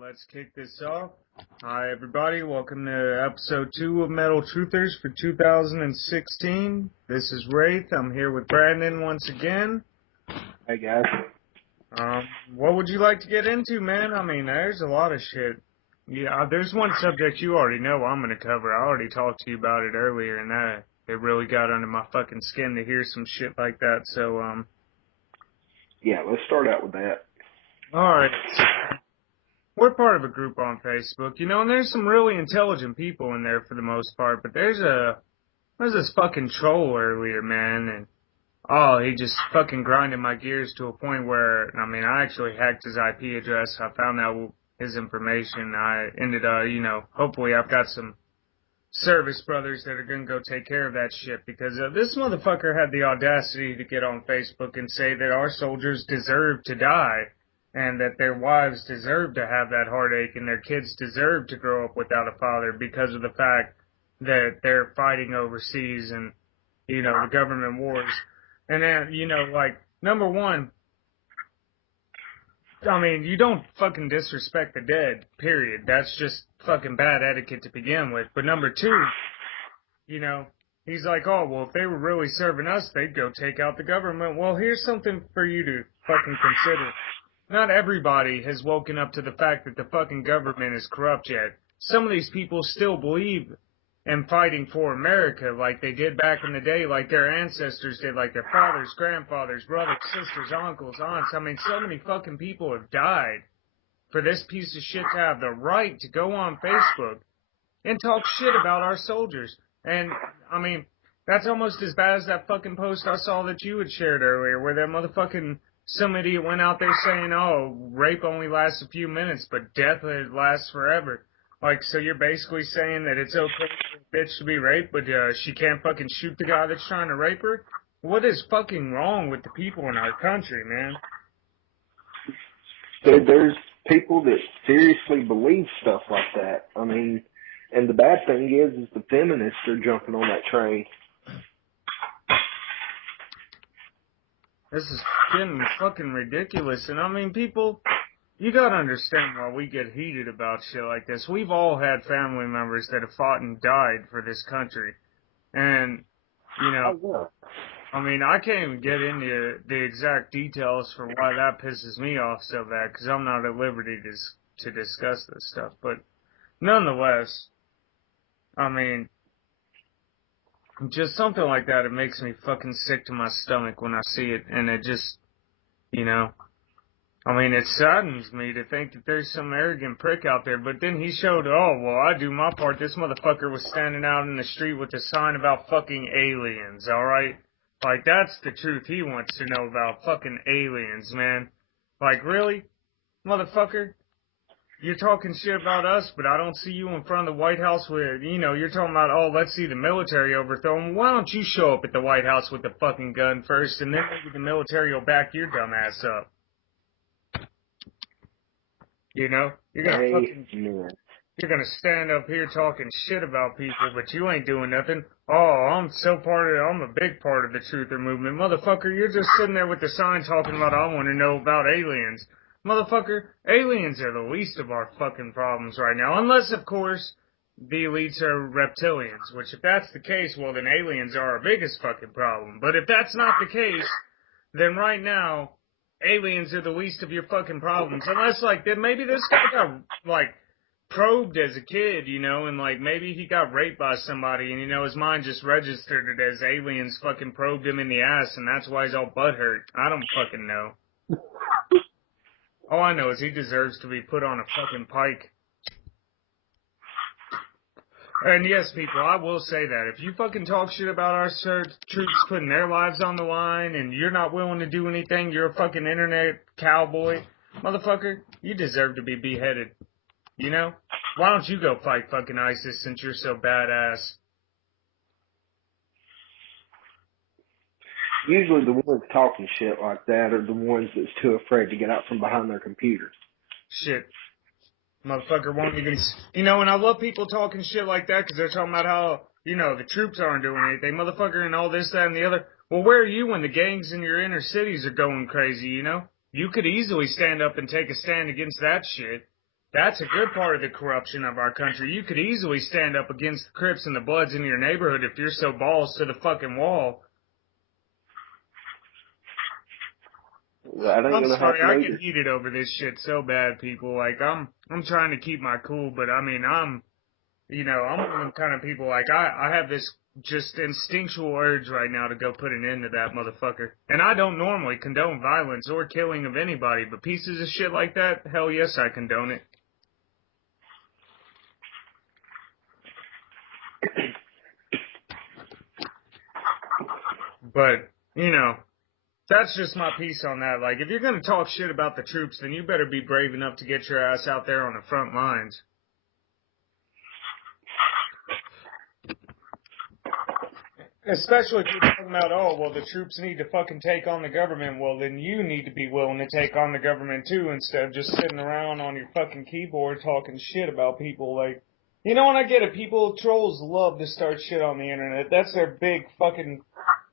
let's kick this off. Hi, everybody. Welcome to episode 2 of Metal Truthers for 2016. This is Wraith. I'm here with Brandon once again. Hey, guys. What would you like to get into, man? I mean, there's a lot of shit. Yeah, there's one subject you already know I'm going to cover. I already talked to you about it earlier, and it really got under my fucking skin to hear some shit like that. So, yeah, let's start out with that. Alright. We're part of a group on Facebook, and there's some really intelligent people in there for the most part, but there's this fucking troll earlier, man, and he just fucking grinded my gears to a point where, I actually hacked his IP address. I found out his information. I ended up, hopefully I've got some service brothers that are gonna go take care of that shit, because this motherfucker had the audacity to get on Facebook and say that our soldiers deserve to die, and that their wives deserve to have that heartache, and their kids deserve to grow up without a father because of the fact that they're fighting overseas and, the government wars. And then, number one, you don't fucking disrespect the dead, period. That's just fucking bad etiquette to begin with. But number two, he's like, oh, well, if they were really serving us, they'd go take out the government. Well, here's something for you to fucking consider. Not everybody has woken up to the fact that the fucking government is corrupt yet. Some of these people still believe in fighting for America like they did back in the day, like their ancestors did, like their fathers, grandfathers, brothers, sisters, uncles, aunts. So many fucking people have died for this piece of shit to have the right to go on Facebook and talk shit about our soldiers. And, that's almost as bad as that fucking post I saw that you had shared earlier, where that motherfucking some idiot went out there saying, oh, rape only lasts a few minutes, but death lasts forever. So you're basically saying that it's okay for a bitch to be raped, but she can't fucking shoot the guy that's trying to rape her? What is fucking wrong with the people in our country, man? There's people that seriously believe stuff like that. And the bad thing is the feminists are jumping on that train. This is getting fucking ridiculous. And people, you gotta understand why we get heated about shit like this. We've all had family members that have fought and died for this country. And, I can't even get into the exact details for why that pisses me off so bad, because I'm not at liberty to discuss this stuff. But, nonetheless, just something like that, it makes me fucking sick to my stomach when I see it, and it just, it saddens me to think that there's some arrogant prick out there, but then he showed, oh, well, I do my part. This motherfucker was standing out in the street with a sign about fucking aliens, alright? That's the truth he wants to know about, fucking aliens, man. Really? Motherfucker? You're talking shit about us, but I don't see you in front of the White House with, you're talking about, oh, let's see the military overthrown. Why don't you show up at the White House with the fucking gun first, and then maybe the military will back your dumb ass up? You're gonna stand up here talking shit about people, but you ain't doing nothing. Oh, I'm a big part of the truther movement. Motherfucker, you're just sitting there with the sign talking about, I want to know about aliens. Motherfucker, aliens are the least of our fucking problems right now. Unless, of course, the elites are reptilians. Which, if that's the case, well, then aliens are our biggest fucking problem. But if that's not the case, then right now, aliens are the least of your fucking problems. Unless, then maybe this guy got, probed as a kid, and, maybe he got raped by somebody, and, his mind just registered it as aliens fucking probed him in the ass, and that's why he's all butthurt. I don't fucking know. All I know is he deserves to be put on a fucking pike. And yes, people, I will say that. If you fucking talk shit about our troops putting their lives on the line and you're not willing to do anything, you're a fucking internet cowboy, motherfucker, you deserve to be beheaded. Why don't you go fight fucking ISIS since you're so badass? Usually the ones talking shit like that are the ones that's too afraid to get out from behind their computers. Shit. Motherfucker won't even, and I love people talking shit like that because they're talking about how, the troops aren't doing anything, motherfucker, and all this, that, and the other. Well, where are you when the gangs in your inner cities are going crazy, You could easily stand up and take a stand against that shit. That's a good part of the corruption of our country. You could easily stand up against the Crips and the Bloods in your neighborhood if you're so balls to the fucking wall. That ain't I'm gonna sorry, happen I either. get heated over this shit so bad, people. Like, I'm trying to keep my cool, but I mean, I'm one of them kind of people, like, I have this just instinctual urge right now to go put an end to that motherfucker. And I don't normally condone violence or killing of anybody, but pieces of shit like that, hell yes, I condone it. But, that's just my piece on that. Like, if you're gonna talk shit about the troops, then you better be brave enough to get your ass out there on the front lines. Especially if you're talking about, oh, well, the troops need to fucking take on the government. Well, then you need to be willing to take on the government too, instead of just sitting around on your fucking keyboard talking shit about people. Like, and I get it. Trolls love to start shit on the internet. That's their big fucking,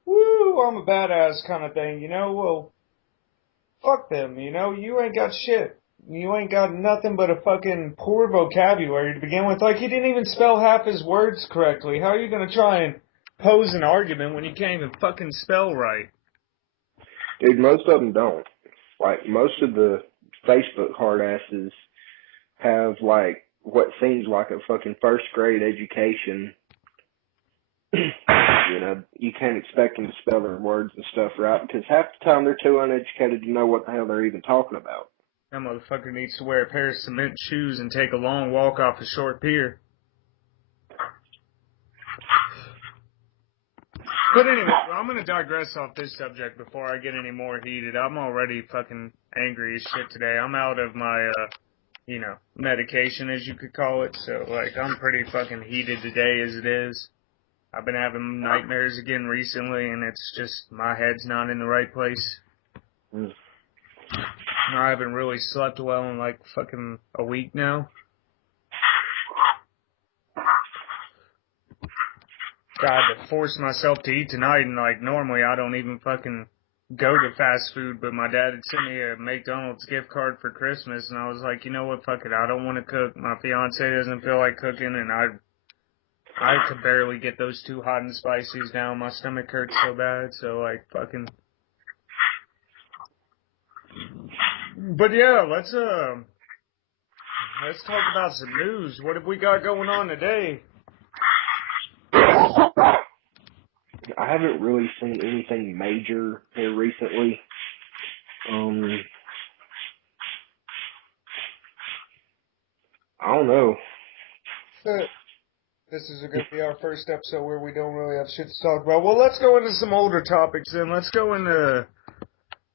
woo, I'm a badass kind of thing, Well, fuck them, You ain't got shit. You ain't got nothing but a fucking poor vocabulary to begin with. Like, he didn't even spell half his words correctly. How are you gonna try and pose an argument when you can't even fucking spell right? Dude, most of them don't. Like, most of the Facebook hard asses have, like, what seems like a fucking first grade education. You can't expect them to spell their words and stuff right, because half the time they're too uneducated to know what the hell they're even talking about. That motherfucker needs to wear a pair of cement shoes and take a long walk off a short pier. But anyway, I'm going to digress off this subject before I get any more heated. I'm already fucking angry as shit today. I'm out of my, medication, as you could call it. So, like, I'm pretty fucking heated today as it is. I've been having nightmares again recently, and it's just, my head's not in the right place. I haven't really slept well in, like, fucking a week now. I had to force myself to eat tonight, and, like, normally I don't even fucking go to fast food, but my dad had sent me a McDonald's gift card for Christmas, and I was like, you know what, fuck it, I don't want to cook. My fiance doesn't feel like cooking, and I could barely get those two hot and spices down. My stomach hurts so bad, so, like, fucking. But yeah, let's talk about some news. What have we got going on today? I haven't really seen anything major here recently. I don't know. This is going to be our first episode where we don't really have shit to talk about. Well, let's go into some older topics then. Let's go into,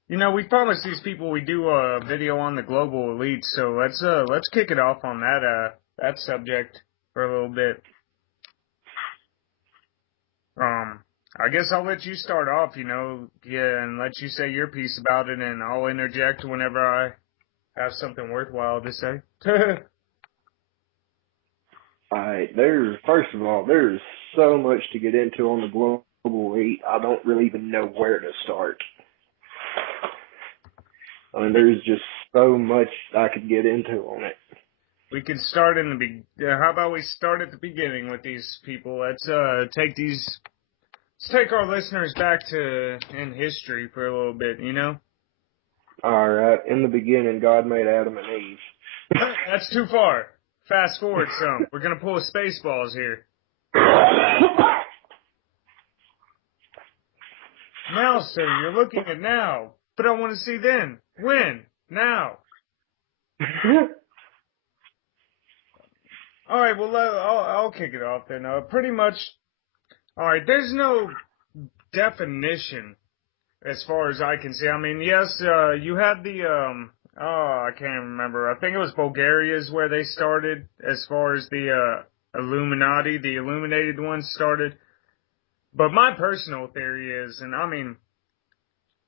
we promised these people we do a video on the global elite, so let's kick it off on that subject for a little bit. I guess I'll let you start off, and let you say your piece about it, and I'll interject whenever I have something worthwhile to say. First of all, there's so much to get into on the global elite. I don't really even know where to start. I mean, there's just so much I could get into on it. We could start how about we start at the beginning with these people? Let's take our listeners back in history for a little bit, Alright, in the beginning, God made Adam and Eve. That's too far. Fast forward some. We're going to pull a Spaceballs here. Now, sir, you're looking at now. But I want to see then. When? Now. Alright, well, I'll kick it off then. Pretty much, alright, there's no definition as far as I can see. I mean, yes, you had I can't remember. I think it was Bulgaria is where they started as far as the Illuminati, the illuminated ones started. But my personal theory is, and I mean,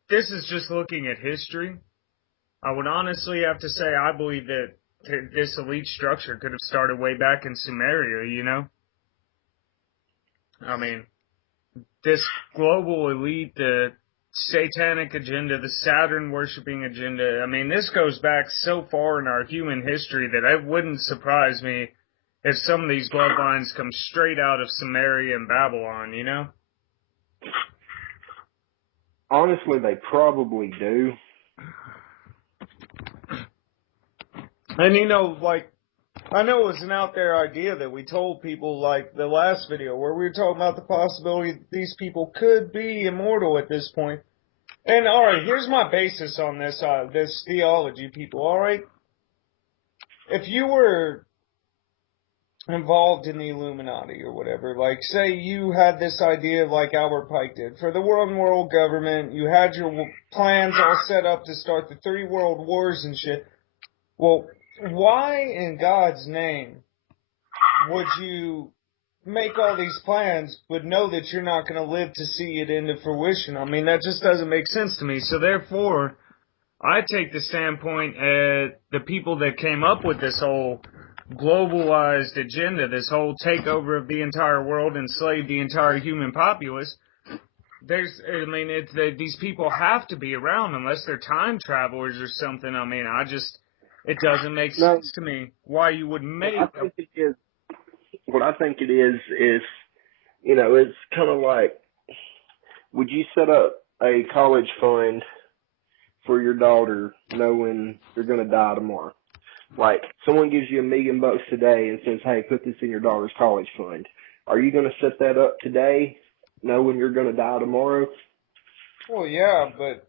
this is just looking at history. I would honestly have to say I believe that this elite structure could have started way back in Sumeria, I mean, this global elite, the satanic agenda, the Saturn worshipping agenda. I mean, this goes back so far in our human history that it wouldn't surprise me if some of these bloodlines come straight out of Samaria and Babylon, you know? Honestly, they probably do. And you know, like, I know it was an out there idea that we told people, like the last video, where we were talking about the possibility that these people could be immortal at this point. And alright, here's my basis on this, this theology, people, alright? If you were involved in the Illuminati or whatever, like, say you had this idea like Albert Pike did, for the world government, you had your plans all set up to start the 3 world wars and shit. Well, why in God's name would you make all these plans but know that you're not going to live to see it into fruition? I mean, that just doesn't make sense to me. So therefore, I take the standpoint at the people that came up with this whole globalized agenda, this whole takeover of the entire world, enslave the entire human populace. These people have to be around unless they're time travelers or something. I mean, it doesn't make sense to me why you would make. What I think it is, you know, it's kind of like, would you set up a college fund for your daughter knowing you're going to die tomorrow? Like, someone gives you $1 million today and says, hey, put this in your daughter's college fund. Are you going to set that up today knowing you're going to die tomorrow? Well, yeah, but,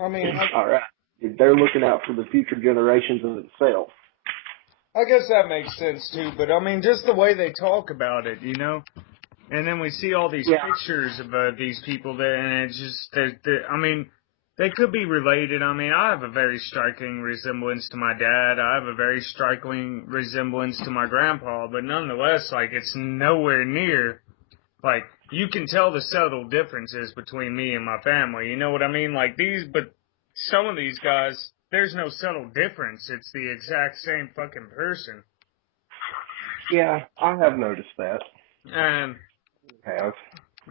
I mean... All right. They're looking out for the future generations of themselves. I guess that makes sense, too, but, I mean, just the way they talk about it, you know? And then we see all these pictures of these people there, and it's just, I mean, they could be related. I mean, I have a very striking resemblance to my dad. I have a very striking resemblance to my grandpa, but nonetheless, like, it's nowhere near, like, you can tell the subtle differences between me and my family, you know what I mean? Like, but some of these guys, there's no subtle difference. It's the exact same fucking person. Yeah, I have noticed that. And,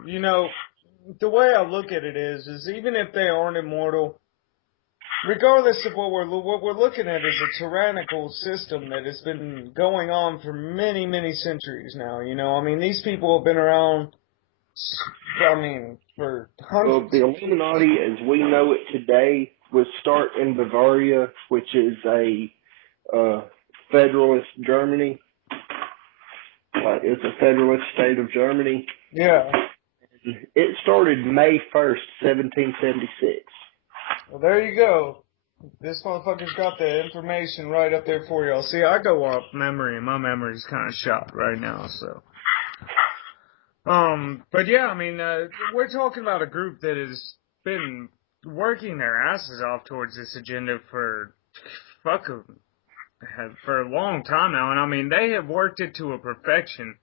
you know, the way I look at it is even if they aren't immortal, regardless of what we're looking at is a tyrannical system that has been going on for many, many centuries now. You know, I mean, these people have been around, I mean, for hundreds. Well, the Illuminati, as we know it today, was start in Bavaria, which is a federalist Germany. It's a federalist state of Germany. Yeah. It started May 1st, 1776. Well, there you go. This motherfucker's got the information right up there for y'all. See, I go off memory, and my memory's kind of shot right now, so. But yeah, I mean, we're talking about a group that has been working their asses off towards this agenda for a long time now, and I mean, they have worked it to a perfection.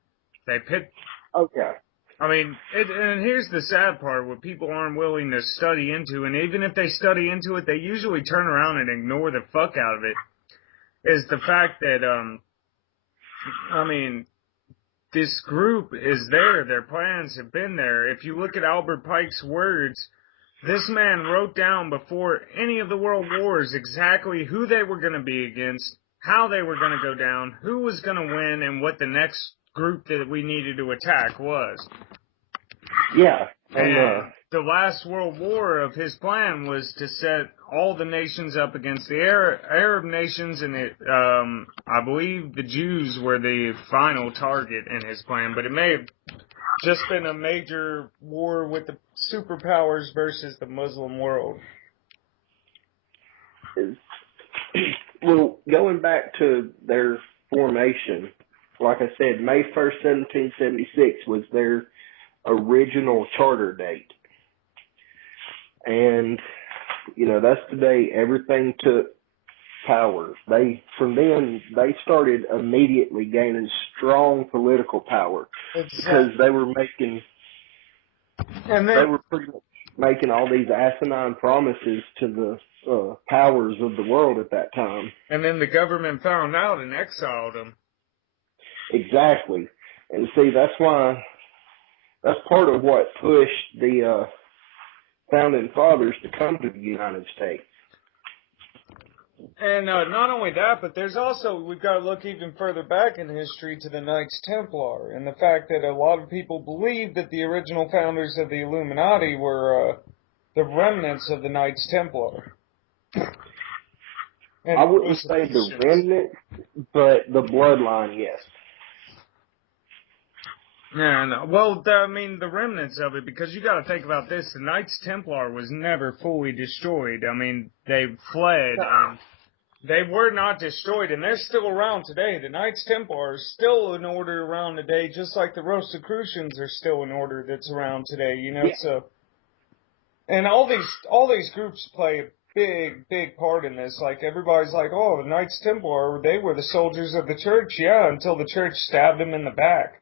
Okay. I mean, and here's the sad part, what people aren't willing to study into, and even if they study into it, they usually turn around and ignore the fuck out of it, is the fact that, I mean, this group is there, their plans have been there. If you look at Albert Pike's words, this man wrote down before any of the world wars exactly who they were going to be against, how they were going to go down, who was going to win, and what the next group that we needed to attack was. Yeah. And the last world war of his plan was to set all the nations up against the Arab nations, and I believe the Jews were the final target in his plan, but it may have just been a major war with the superpowers versus the Muslim world. Well, going back to their formation, like I said, May 1st, 1776 was their original charter date. And, you know, that's the day everything took power. From then, they started immediately gaining strong political power. Because they were pretty much making all these asinine promises to the powers of the world at that time. And then the government found out and exiled them. Exactly. And see, that's part of what pushed the founding fathers to come to the United States. And not only that, but there's also, we've got to look even further back in history to the Knights Templar, and the fact that a lot of people believe that the original founders of the Illuminati were the remnants of the Knights Templar. And I wouldn't say the remnant, but the bloodline, yes. Yeah, no. Well, I mean, the remnants of it, because you got to think about this. The Knights Templar was never fully destroyed. I mean, they fled, and they were not destroyed, and they're still around today. The Knights Templar are still in order around today, just like the Rosicrucians are still in order that's around today, you know, so. And all these groups play a big part in this. Like, everybody's like, oh, the Knights Templar, they were the soldiers of the church. Yeah, until the church stabbed them in the back.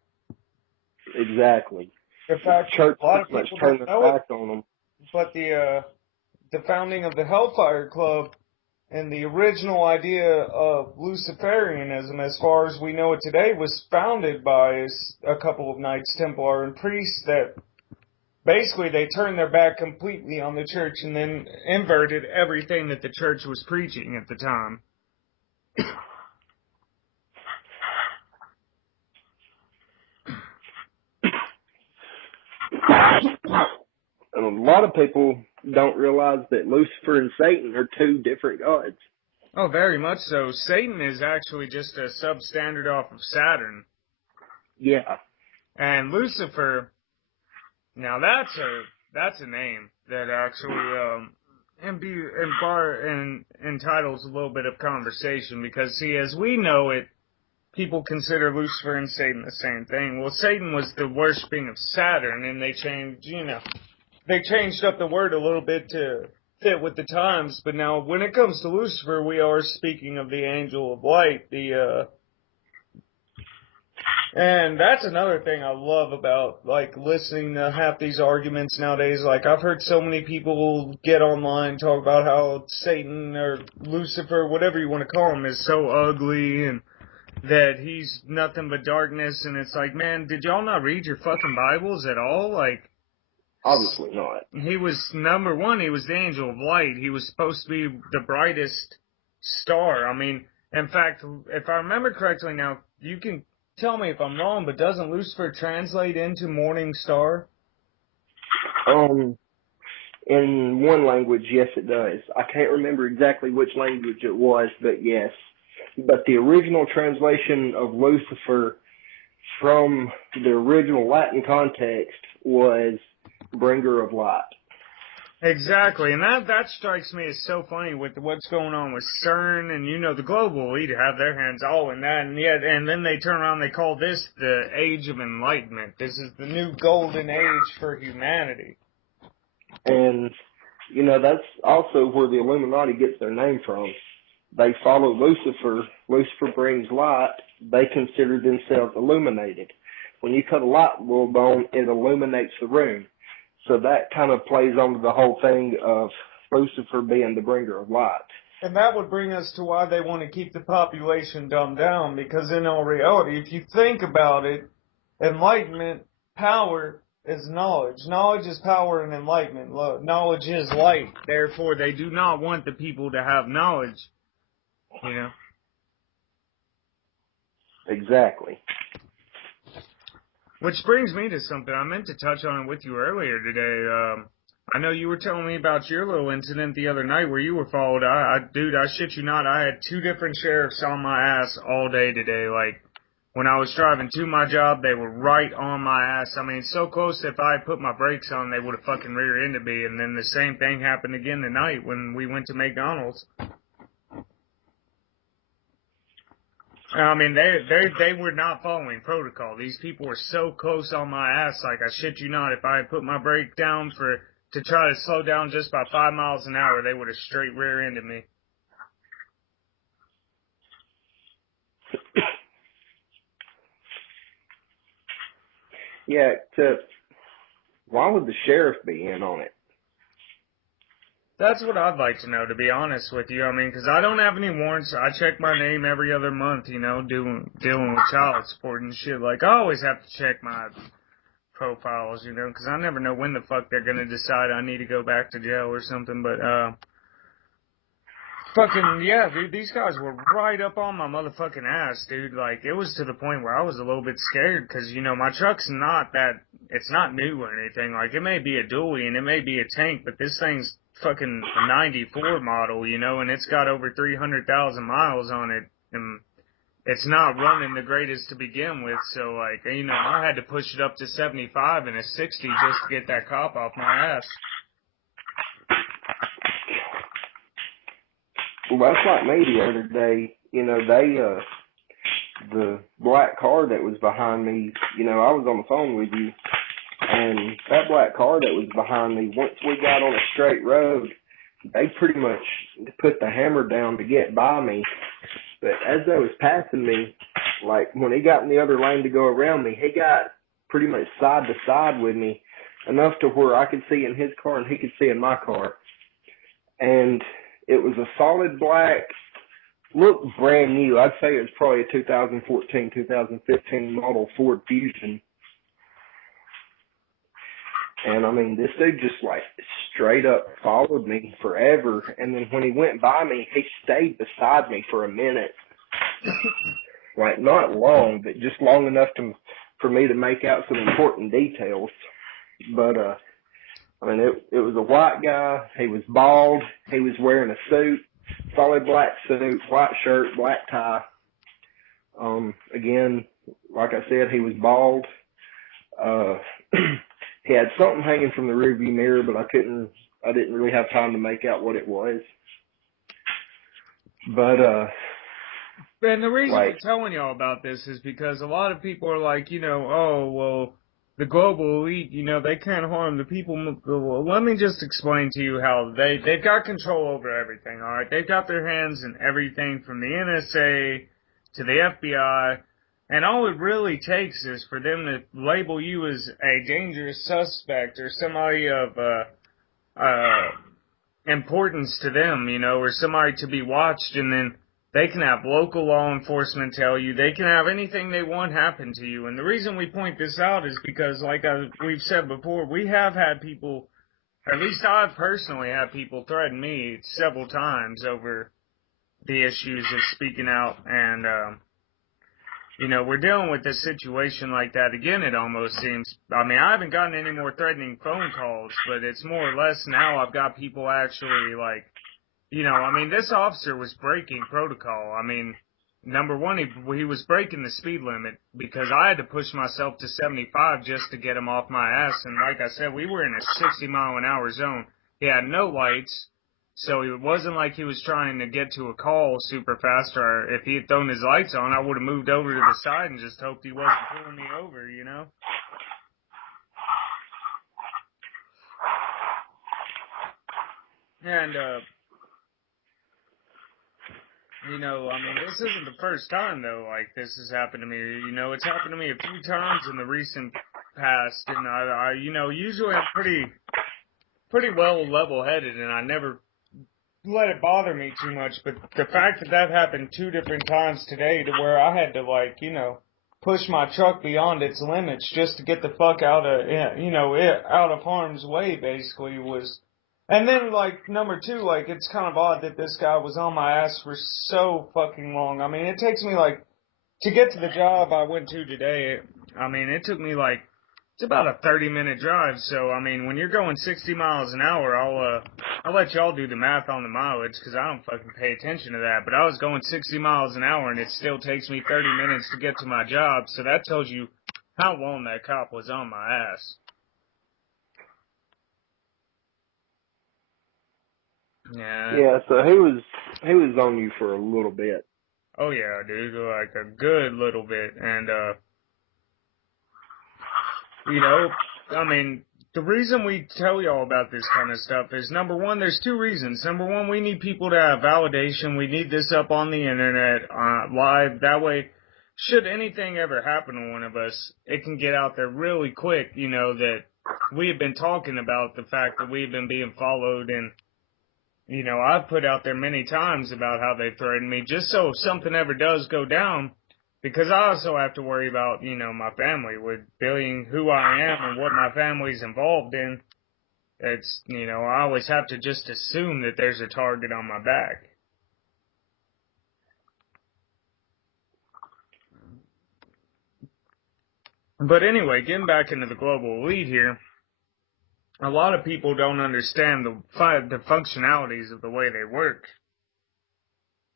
Exactly. In fact, Church a lot of people don't know it, on them. but the founding of the Hellfire Club and the original idea of Luciferianism, as far as we know it today, was founded by a couple of Knights Templar and priests that basically they turned their back completely on the church and then inverted everything that the church was preaching at the time. And a lot of people don't realize that Lucifer and Satan are two different gods. Oh, very much so. Satan is actually just a substandard off of Saturn. Yeah. And Lucifer, now that's a name that actually entitles a little bit of conversation, because see, as we know it, people consider Lucifer and Satan the same thing. Well, Satan was the worshiping of Saturn, and they changed up the word a little bit to fit with the times. But now, when it comes to Lucifer, we are speaking of the angel of light, and that's another thing I love about, like, listening to half these arguments nowadays. Like, I've heard so many people get online talk about how Satan or Lucifer, whatever you want to call him, is so ugly and that he's nothing but darkness. And it's like, man, did y'all not read your fucking Bibles at all? Like, obviously not. He was, number one, he was the angel of light. He was supposed to be the brightest star. I mean, in fact, if I remember correctly now, you can tell me if I'm wrong, but doesn't Lucifer translate into morning star? In one language, yes, it does. I can't remember exactly which language it was, but yes. But the original translation of Lucifer from the original Latin context was bringer of light. Exactly, and that strikes me as so funny with what's going on with CERN and, you know, the global elite have their hands all in that, and then they turn around and they call this the Age of Enlightenment. This is the new golden age for humanity. And, you know, that's also where the Illuminati gets their name from. They follow Lucifer. Lucifer brings light. They consider themselves illuminated. When you cut a light bulb on, it illuminates the room. So that kind of plays onto the whole thing of Lucifer being the bringer of light. And that would bring us to why they want to keep the population dumbed down, because in all reality, if you think about it, enlightenment, power is knowledge. Knowledge is power and enlightenment. Knowledge is light. Therefore, they do not want the people to have knowledge, you know? Exactly. Which brings me to something I meant to touch on with you earlier today. I know you were telling me about your little incident the other night where you were followed. Dude, I shit you not, I had 2 different sheriffs on my ass all day today. Like, when I was driving to my job, they were right on my ass. I mean, so close, if I had put my brakes on, they would have fucking rear-ended me. And then the same thing happened again tonight when we went to McDonald's. I mean, they were not following protocol. These people were so close on my ass, like, I shit you not, if I had put my brake down to try to slow down just by 5 miles an hour, they would have straight rear-ended me. Yeah, why would the sheriff be in on it? That's what I'd like to know, to be honest with you. I mean, because I don't have any warrants. I check my name every other month, you know, dealing with child support and shit. Like, I always have to check my profiles, you know, because I never know when the fuck they're gonna decide I need to go back to jail or something. But fucking yeah, dude, these guys were right up on my motherfucking ass, dude. Like, it was to the point where I was a little bit scared because, you know, my truck's not that, it's not new or anything. Like, it may be a dually and it may be a tank, but this thing's fucking a 94 model, you know, and it's got over 300,000 miles on it, and it's not running the greatest to begin with. So, like, you know, I had to push it up to 75 and a 60 just to get that cop off my ass. Well, that's like me the other day. You know, the black car that was behind me, you know, I was on the phone with you, and that black car that was behind me, once we got on a straight road, they pretty much put the hammer down to get by me. But as they was passing me, like, when he got in the other lane to go around me, he got pretty much side to side with me, enough to where I could see in his car and he could see in my car. And it was a solid black, looked brand new. I'd say it was probably a 2014, 2015 model Ford Fusion. And I mean, this dude just like straight up followed me forever. And then when he went by me, he stayed beside me for a minute. Like, not long, but just long enough for me to make out some important details. But, I mean, it was a white guy. He was bald. He was wearing a suit, solid black suit, white shirt, black tie. Again, like I said, he was bald. He had something hanging from the rearview mirror, but I didn't really have time to make out what it was. But, and the reason like, we're telling y'all about this is because a lot of people are like, you know, oh, well, the global elite, you know, they can't harm the people. Well, let me just explain to you how they've got control over everything, all right? They've got their hands in everything from the NSA to the FBI, and all it really takes is for them to label you as a dangerous suspect or somebody of importance to them, you know, or somebody to be watched, and then they can have local law enforcement tell you. They can have anything they want happen to you. And the reason we point this out is because, like we've said before, we have had people, or at least I've personally had people threaten me several times over the issues of speaking out. And, you know, we're dealing with a situation like that again, it almost seems. I mean, I haven't gotten any more threatening phone calls, but it's more or less now I've got people actually, like, you know, I mean, this officer was breaking protocol. I mean, number one, he was breaking the speed limit because I had to push myself to 75 just to get him off my ass. And like I said, we were in a 60-mile-an-hour zone. He had no lights, so it wasn't like he was trying to get to a call super fast. Or if he had thrown his lights on, I would have moved over to the side and just hoped he wasn't pulling me over, you know? And, you know, I mean, this isn't the first time, though, like, this has happened to me. You know, it's happened to me a few times in the recent past, and I you know, usually I'm pretty well level-headed, and I never let it bother me too much, but the fact that happened 2 different times today to where I had to, like, you know, push my truck beyond its limits just to get the fuck out of, you know, out of harm's way, basically, was... And then, like, number 2, like, it's kind of odd that this guy was on my ass for so fucking long. I mean, it takes me, like, to get to the job I went to today, I mean, it took me, like, it's about a 30-minute drive. So, I mean, when you're going 60 miles an hour, I'll let y'all do the math on the mileage because I don't fucking pay attention to that. But I was going 60 miles an hour, and it still takes me 30 minutes to get to my job. So that tells you how long that cop was on my ass. Yeah. yeah, so he was on you for a little bit. Oh yeah, dude, like a good little bit. And, you know, I mean, the reason we tell y'all about this kind of stuff is, number one, there's 2 reasons. Number one, we need people to have validation. We need this up on the internet, live. That way, should anything ever happen to one of us, it can get out there really quick, you know, that we have been talking about the fact that we've been being followed. And, you know, I've put out there many times about how they threatened me, just so if something ever does go down, Because I also have to worry about, my family, with being who I am and what my family's involved in. It's, I always have to just assume that there's a target on my back. But anyway, getting back into the global elite here, a lot of people don't understand the functionalities of the way they work.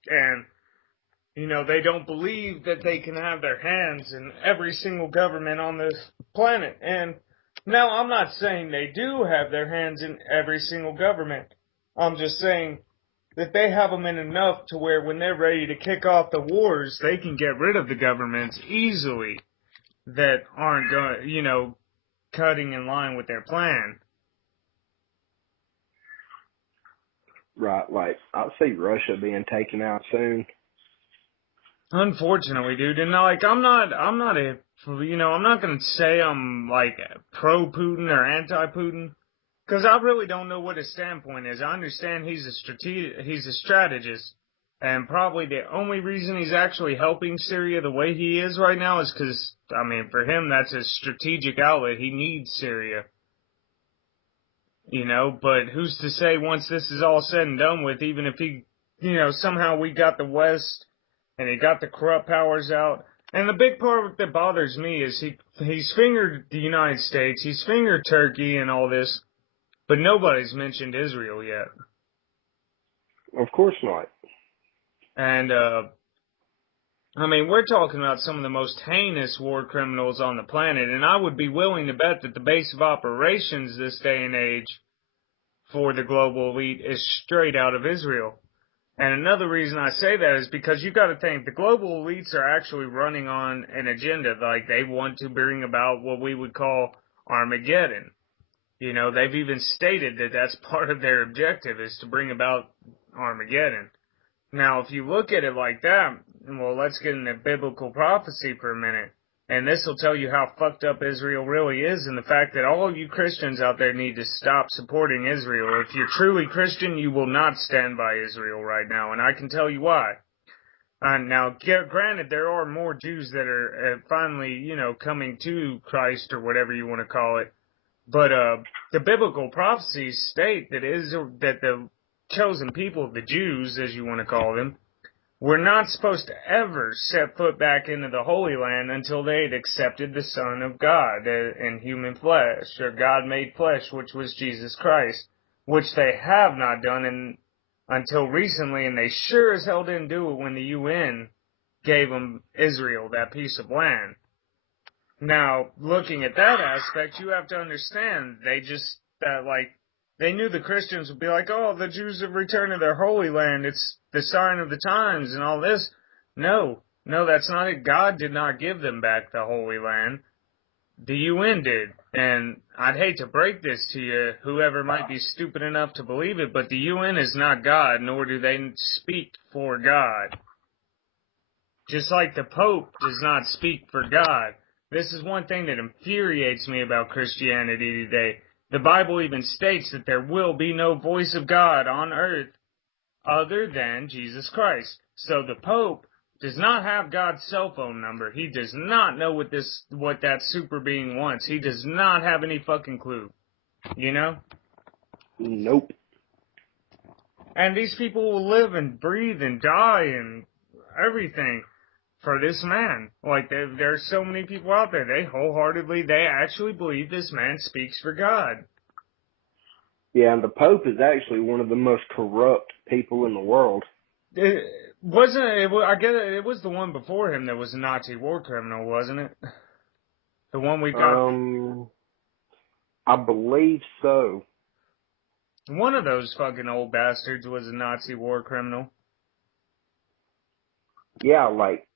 And, they don't believe that they can have their hands in every single government on this planet. And now, I'm not saying they do have their hands in every single government. I'm just saying that they have them in enough to where when they're ready to kick off the wars, they can get rid of the governments easily that aren't going, cutting in line with their plan. Right, like, I'd see Russia being taken out soon. Unfortunately, dude, and I'm not I'm not gonna say I'm like pro Putin or anti Putin, because I really don't know what his standpoint is. I understand he's a strategist, and probably the only reason he's actually helping Syria the way he is right now is because, for him, that's a strategic outlet. He needs Syria, but who's to say once this is all said and done with, even if he, somehow we got the West and he got the corrupt powers out. And the big part that bothers me is he's fingered the United States, he's fingered Turkey and all this, but nobody's mentioned Israel yet. Of course not. And, we're talking about some of the most heinous war criminals on the planet, and I would be willing to bet that the base of operations this day and age for the global elite is straight out of Israel. And another reason I say that is because you got to think the global elites are actually running on an agenda. Like, they want to bring about what we would call Armageddon. They've even stated that that's part of their objective, is to bring about Armageddon. Now, if you look at it like that, well, let's get into biblical prophecy for a minute. And this will tell you how fucked up Israel really is, and the fact that all of you Christians out there need to stop supporting Israel. If you're truly Christian, you will not stand by Israel right now, and I can tell you why. Now, granted, there are more Jews that are finally, coming to Christ, or whatever you want to call it. But the biblical prophecies state that that the chosen people, the Jews, as you want to call them, were not supposed to ever set foot back into the Holy Land until they had accepted the Son of God in human flesh, or God made flesh, which was Jesus Christ, which they have not done until recently, and they sure as hell didn't do it when the UN gave them Israel, that piece of land. Now, looking at that aspect, you have to understand, they knew the Christians would be like, oh, the Jews have returned to their Holy Land, it's the sign of the times and all this. No, that's not it. God did not give them back the Holy Land. The UN did. And I'd hate to break this to you, whoever might be stupid enough to believe it, but the UN is not God, nor do they speak for God. Just like the Pope does not speak for God. This is one thing that infuriates me about Christianity today. The Bible even states that there will be no voice of God on earth other than Jesus Christ. So the Pope does not have God's cell phone number. He does not know what that super being wants. He does not have any fucking clue. Nope. And these people will live and breathe and die and everything for this man. Like, there's so many people out there, they actually believe this man speaks for God. Yeah, and the Pope is actually one of the most corrupt people in the world. I guess it was the one before him that was a Nazi war criminal, wasn't it? The one we got. I believe so. One of those fucking old bastards was a Nazi war criminal. Yeah, like,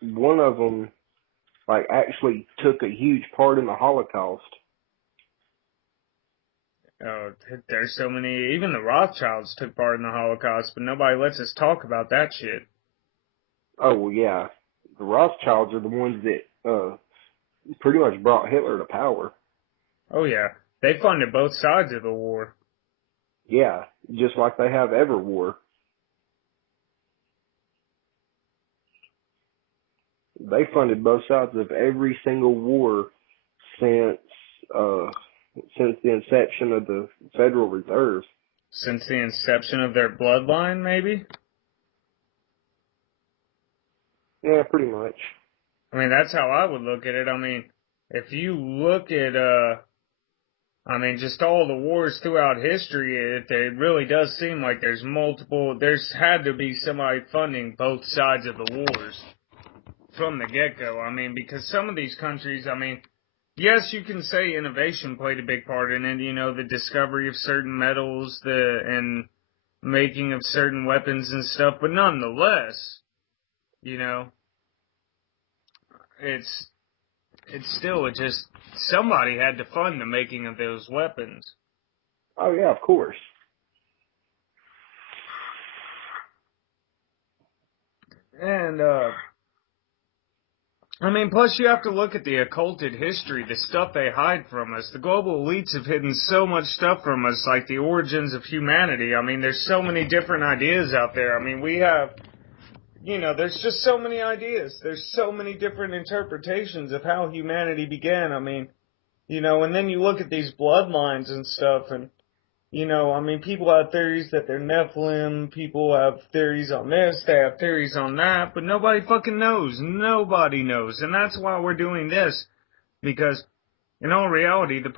one of them, actually took a huge part in the Holocaust. Oh, there's so many. Even the Rothschilds took part in the Holocaust, but nobody lets us talk about that shit. Oh, well, yeah. The Rothschilds are the ones that pretty much brought Hitler to power. Oh, yeah. They funded both sides of the war. Yeah, just like they have every war. They funded both sides of every single war since uh since the inception of the Federal Reserve. Since the inception of their bloodline, maybe? Yeah, pretty much. I mean, that's how I would look at it. I mean, if you look at, I mean, just all the wars throughout history, it really does seem like there's had to be somebody funding both sides of the wars from the get-go. I mean, because some of these countries, I mean, yes, you can say innovation played a big part in it, the discovery of certain metals, and making of certain weapons and stuff, but nonetheless, it's still, somebody had to fund the making of those weapons. Oh yeah, of course. And, I mean, plus you have to look at the occulted history, the stuff they hide from us. The global elites have hidden so much stuff from us, like the origins of humanity. I mean, there's so many different ideas out there. I mean, we have, there's just so many ideas. There's so many different interpretations of how humanity began. I mean, and then you look at these bloodlines and stuff, and, I mean, people have theories that they're Nephilim, people have theories on this, they have theories on that, but nobody fucking knows. Nobody knows. And that's why we're doing this. Because, in all reality, our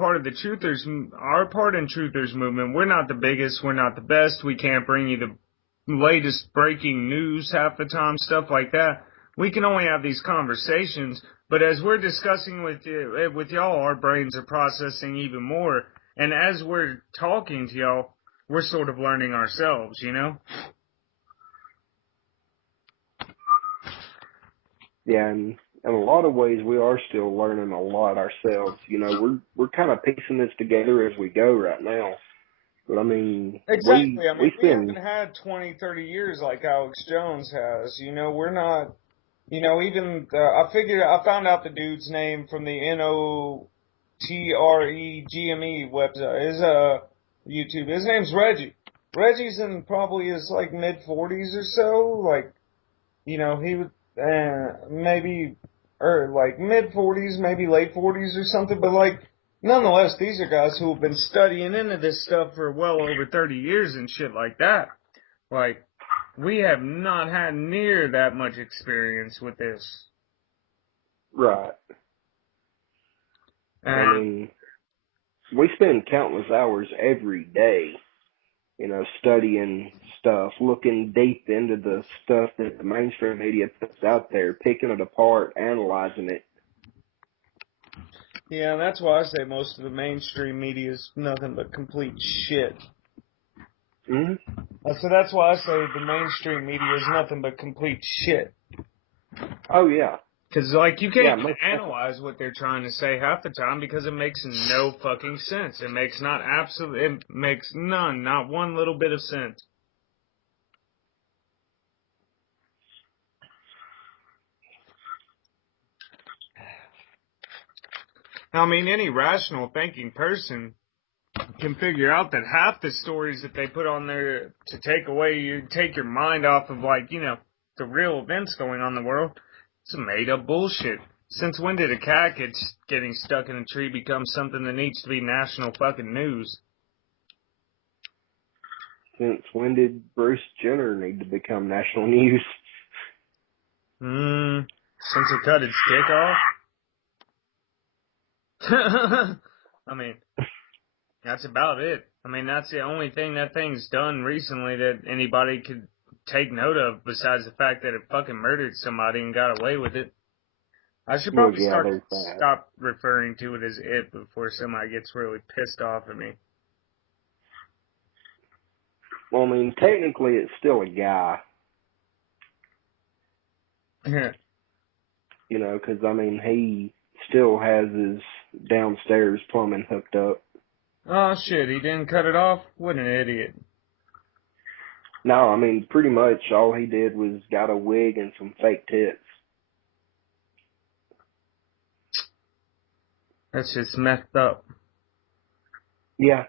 part in Truthers movement, we're not the biggest, we're not the best, we can't bring you the latest breaking news half the time, stuff like that. We can only have these conversations, but as we're discussing with y'all, our brains are processing even more. And as we're talking to y'all, we're sort of learning ourselves, Yeah, and in a lot of ways, we are still learning a lot ourselves. We're kind of piecing this together as we go right now. But I mean, exactly. I mean, we spend. haven't had 20, 30 years like Alex Jones has. We're not. I found out the dude's name from the NOTREGME website. His YouTube. His name's Reggie. Reggie's in probably his like mid 40s or so. Like, he would maybe or like mid 40s, maybe late 40s or something. But like, nonetheless, these are guys who have been studying into this stuff for well over 30 years and shit like that. Like, we have not had near that much experience with this. Right. And, I mean, we spend countless hours every day, studying stuff, looking deep into the stuff that the mainstream media puts out there, picking it apart, analyzing it. yeah, and that's why I say most of the mainstream media is nothing but complete shit. Mm-hmm. So that's why I say the mainstream media is nothing but complete shit. Oh, yeah. Because, like, you can't analyze what they're trying to say half the time because it makes no fucking sense. It makes not one little bit of sense. I mean, any rational thinking person can figure out that half the stories that they put on there to take your mind off of, like, the real events going on in the world, it's made up bullshit. Since when did a cat getting stuck in a tree become something that needs to be national fucking news? Since when did Bruce Jenner need to become national news? Since he cut his dick off? I mean, that's about it. I mean, that's the only thing that thing's done recently that anybody could take note of besides the fact that it fucking murdered somebody and got away with it. I should probably stop referring to it as it before somebody gets really pissed off at me. Well, I mean, technically it's still a guy. Because, I mean, he still has his downstairs plumbing hooked up. Oh, shit, he didn't cut it off? What an idiot. No, I mean, pretty much all he did was got a wig and some fake tits. That's just messed up. Yeah.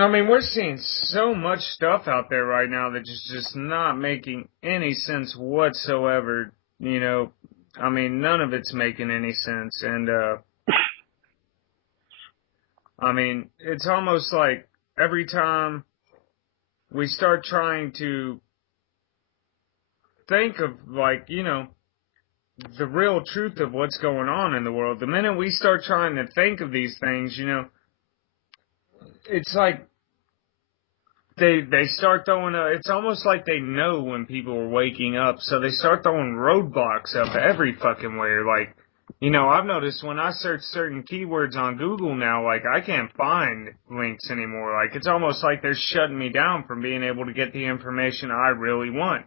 I mean, we're seeing so much stuff out there right now that is just not making any sense whatsoever. You know, I mean, none of it's making any sense. And, I mean, it's almost like every time we start trying to think of, like, the real truth of what's going on in the world, the minute we start trying to think of these things, it's like they start throwing it's almost like they know when people are waking up, so they start throwing roadblocks up every fucking way. Like, I've noticed when I search certain keywords on Google now, like, I can't find links anymore. Like, it's almost like they're shutting me down from being able to get the information I really want.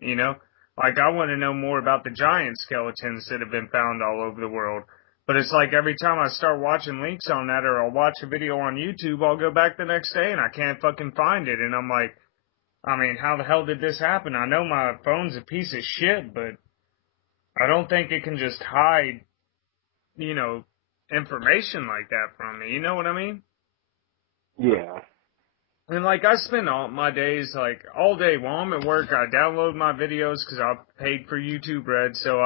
Like, I want to know more about the giant skeletons that have been found all over the world. But it's like every time I start watching links on that, or I'll watch a video on YouTube, I'll go back the next day and I can't fucking find it. And I'm like, I mean, how the hell did this happen? I know my phone's a piece of shit, but I don't think it can just hide, information like that from me. You know what I mean? Yeah. And like, I spend all my days, like, all day while I'm at work, I download my videos because I paid for YouTube Red, so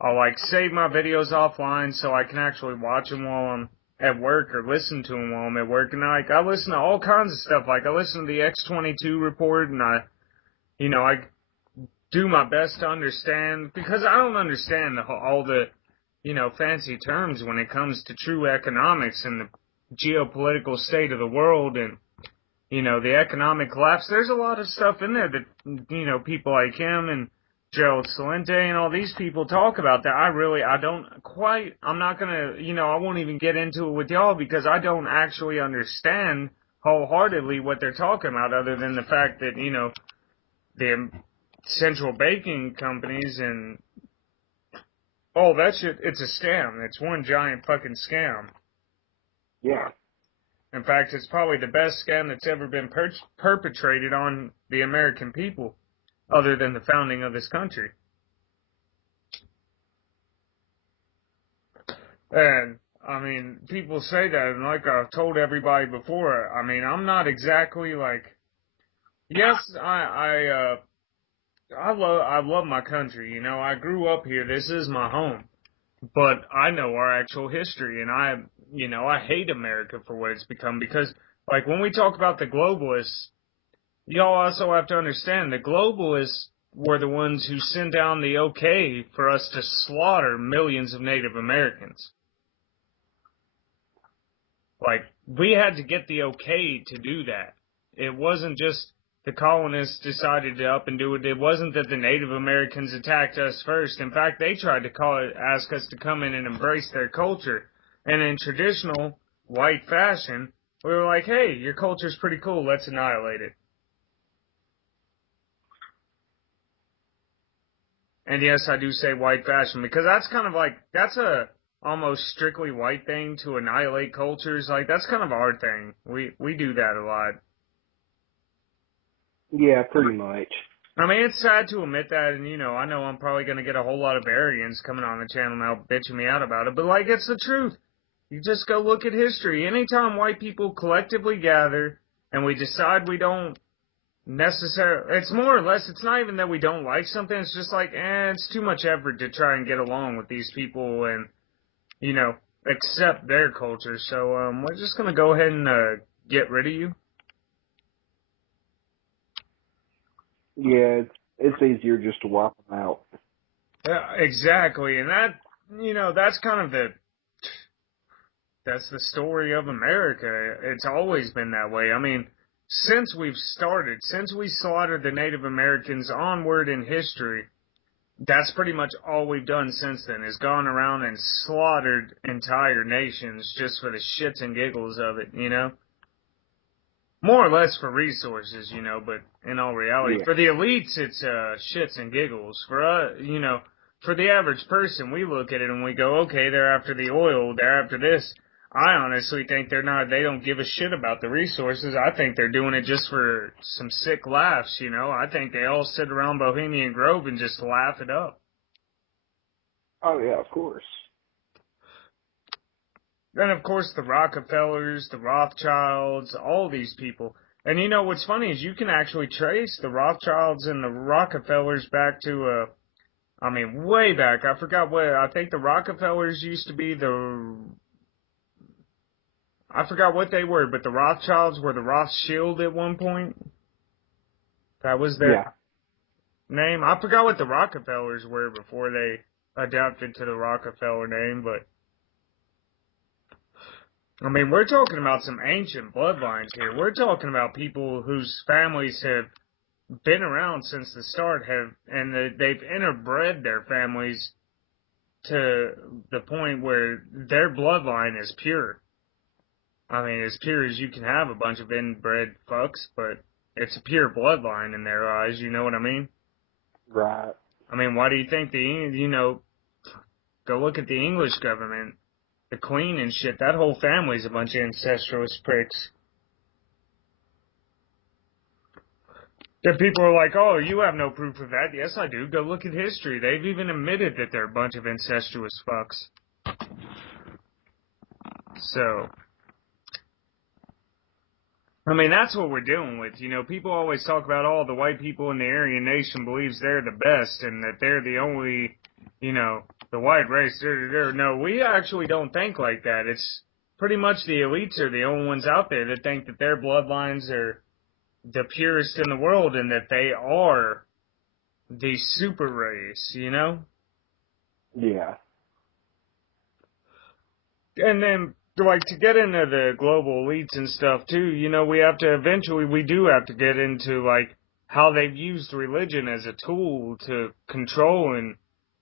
I'll like save my videos offline so I can actually watch them while I'm at work, or listen to them while I'm at work. And like, I listen to all kinds of stuff. Like, I listen to the X-22 report, and I do my best to understand, because I don't understand all the, fancy terms when it comes to true economics and the geopolitical state of the world, and the economic collapse. There's a lot of stuff in there that, people like him and Gerald Celente and all these people talk about that I'm not gonna, I won't even get into it with y'all because I don't actually understand wholeheartedly what they're talking about, other than the fact that, the central banking companies and all that shit, it's a scam. It's one giant fucking scam. Yeah. In fact, it's probably the best scam that's ever been perpetrated on the American people, other than the founding of this country. And, I mean, people say that, and like I've told everybody before, I mean, I'm not exactly like, yes, I love my country, I grew up here, this is my home, but I know our actual history, and I hate America for what it's become, because, like, when we talk about the globalists, y'all also have to understand the globalists were the ones who sent down the okay for us to slaughter millions of Native Americans. Like, we had to get the okay to do that. It wasn't just the colonists decided to up and do it. It wasn't that the Native Americans attacked us first. In fact, they tried to ask us to come in and embrace their culture. And in traditional white fashion, we were like, hey, your culture's pretty cool, let's annihilate it. And yes, I do say white fashion, because that's kind of like, that's a almost strictly white thing, to annihilate cultures. Like, that's kind of our thing. We do that a lot. Yeah, pretty much. I mean, it's sad to admit that, and I know I'm probably going to get a whole lot of Aryans coming on the channel now bitching me out about it, but like, it's the truth. You just go look at history. Anytime white people collectively gather and we decide we don't necessarily, it's more or less, it's not even that we don't like something, it's just like, it's too much effort to try and get along with these people and, accept their culture. So, we're just going to go ahead and get rid of you. Yeah, it's easier just to wipe them out. Yeah, exactly. And that, that's kind of that's the story of America. It's always been that way. I mean, since we slaughtered the Native Americans onward in history, that's pretty much all we've done since then, is gone around and slaughtered entire nations just for the shits and giggles of it, More or less for resources, but in all reality, Yeah. for the elites, it's shits and giggles. For us, for the average person, we look at it and we go, okay, they're after the oil, they're after this. I honestly think they don't give a shit about the resources. I think they're doing it just for some sick laughs, I think they all sit around Bohemian Grove and just laugh it up. Oh, yeah, of course. Then, of course, the Rockefellers, the Rothschilds, all these people. And you know what's funny is you can actually trace the Rothschilds and the Rockefellers back to I mean, way back. I forgot what, I think the Rockefellers used to be I forgot what they were, but the Rothschilds were the Rothschild at one point. That was their Yeah. name. I forgot what the Rockefellers were before they adapted to the Rockefeller name, but I mean, we're talking about some ancient bloodlines here. We're talking about people whose families have been around since the start, and they've interbred their families to the point where their bloodline is pure. I mean, as pure as you can have a bunch of inbred fucks, but it's a pure bloodline in their eyes, you know what I mean? Right. I mean, why do you think go look at the English government, the Queen and shit, that whole family's a bunch of incestuous pricks. Then people are like, oh, you have no proof of that. Yes, I do. Go look at history. They've even admitted that they're a bunch of incestuous fucks. So, I mean, that's what we're dealing with. You know, people always talk about, oh, the white people in the Aryan nation believes they're the best and that they're the only, you know, the white race. No, we actually don't think like that. It's pretty much the elites are the only ones out there that think that their bloodlines are the purest in the world and that they are the super race, you know? Yeah. And then, like, to get into the global elites and stuff, too, you know, we do have to get into, like, how they've used religion as a tool to control and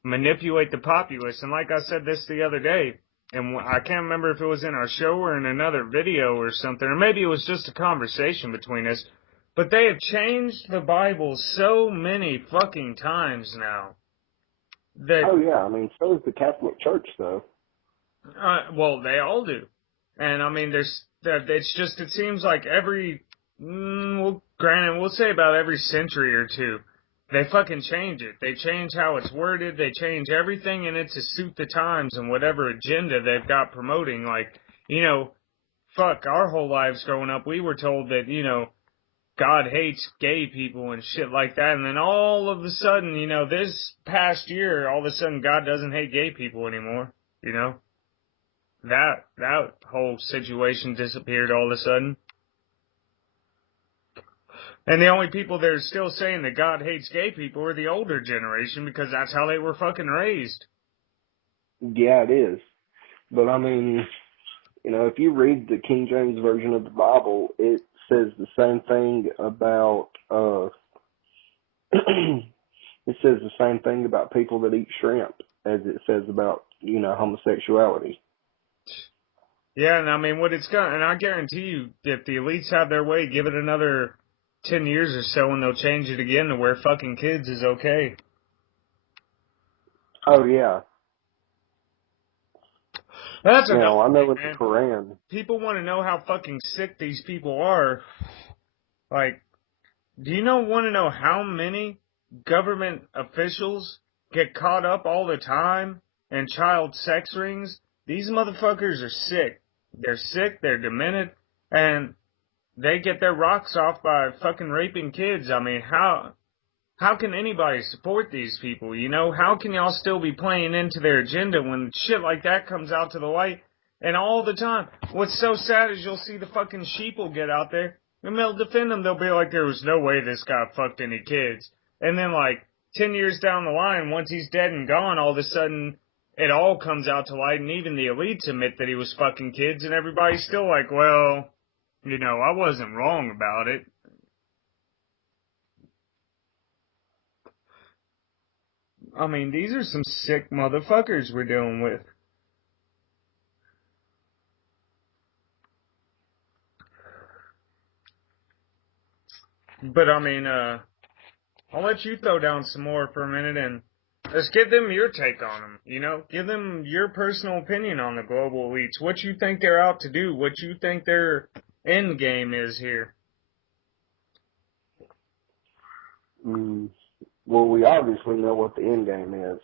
manipulate the populace. And like I said this the other day, and I can't remember if it was in our show or in another video or something, or maybe it was just a conversation between us, but they have changed the Bible so many fucking times now that, Oh yeah. I mean, so is the Catholic Church, though. well, they all do. And I mean, it seems like well, granted, we'll say about every century or two, they fucking change it. They change how it's worded. They change everything in it to suit the times and whatever agenda they've got promoting. Like, you know, fuck, our whole lives growing up, we were told that, you know, God hates gay people and shit like that. And then all of a sudden, you know, this past year, all of a sudden God doesn't hate gay people anymore, you know? That whole situation disappeared all of a sudden. And the only people that are still saying that God hates gay people are the older generation because that's how they were fucking raised. Yeah, it is. But I mean, you know, if you read the King James version of the Bible, it says the same thing about it says the same thing about people that eat shrimp as it says about, you know, homosexuality. Yeah, and I mean, and I guarantee you, if the elites have their way, give it another 10 years or so and they'll change it again to where fucking kids is okay. Oh yeah. That's another Now I know thing, in the man. Quran. People want to know how fucking sick these people are. Like, do you want to know how many government officials get caught up all the time in child sex rings? These motherfuckers are sick. They're sick, they're demented, and they get their rocks off by fucking raping kids. I mean, how can anybody support these people, you know? How can y'all still be playing into their agenda when shit like that comes out to the light? And all the time, what's so sad is you'll see the fucking sheeple get out there, and they'll defend them. They'll be like, there was no way this guy fucked any kids. And then, like, 10 years down the line, once he's dead and gone, all of a sudden, it all comes out to light, and even the elites admit that he was fucking kids, and everybody's still like, well, you know, I wasn't wrong about it. I mean, these are some sick motherfuckers we're dealing with. But I mean, I'll let you throw down some more for a minute and let's give them your take on them. You know, give them your personal opinion on the global elites. What you think they're out to do. What you think their end game is here. Well, we obviously know what the end game is.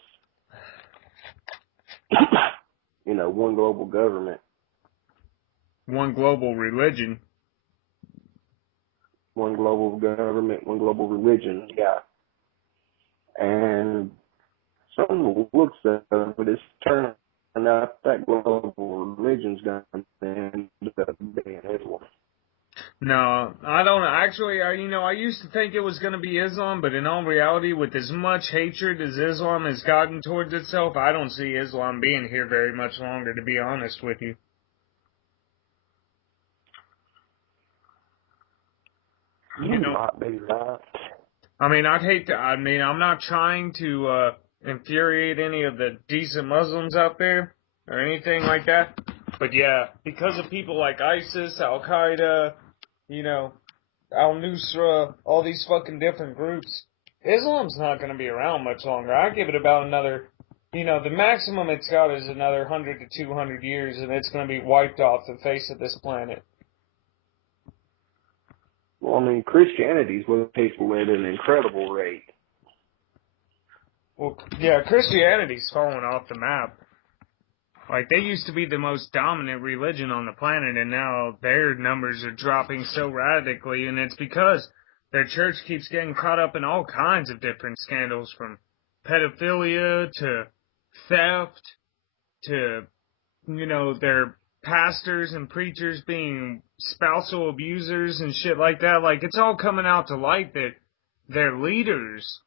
You know, one global government. One global religion. one global government, one global religion guy. And someone looks at it, but it's turning out that global religion's going to end up being Islam. No, I don't actually. I used to think it was going to be Islam, but in all reality, with as much hatred as Islam has gotten towards itself, I don't see Islam being here very much longer, to be honest with you. You might be right. I mean, I'm not trying to infuriate any of the decent Muslims out there or anything like that. But yeah, because of people like ISIS, Al-Qaeda, Al-Nusra, all these fucking different groups, Islam's not going to be around much longer. I give it about another, the maximum it's got is another 100 to 200 years, and it's going to be wiped off the face of this planet. Well, I mean, Christianity's with people at an incredible rate. Well, yeah, Christianity's fallen off the map. Like, they used to be the most dominant religion on the planet, and now their numbers are dropping so radically, and it's because their church keeps getting caught up in all kinds of different scandals, from pedophilia to theft to, their pastors and preachers being spousal abusers and shit like that. Like, it's all coming out to light that their leaders,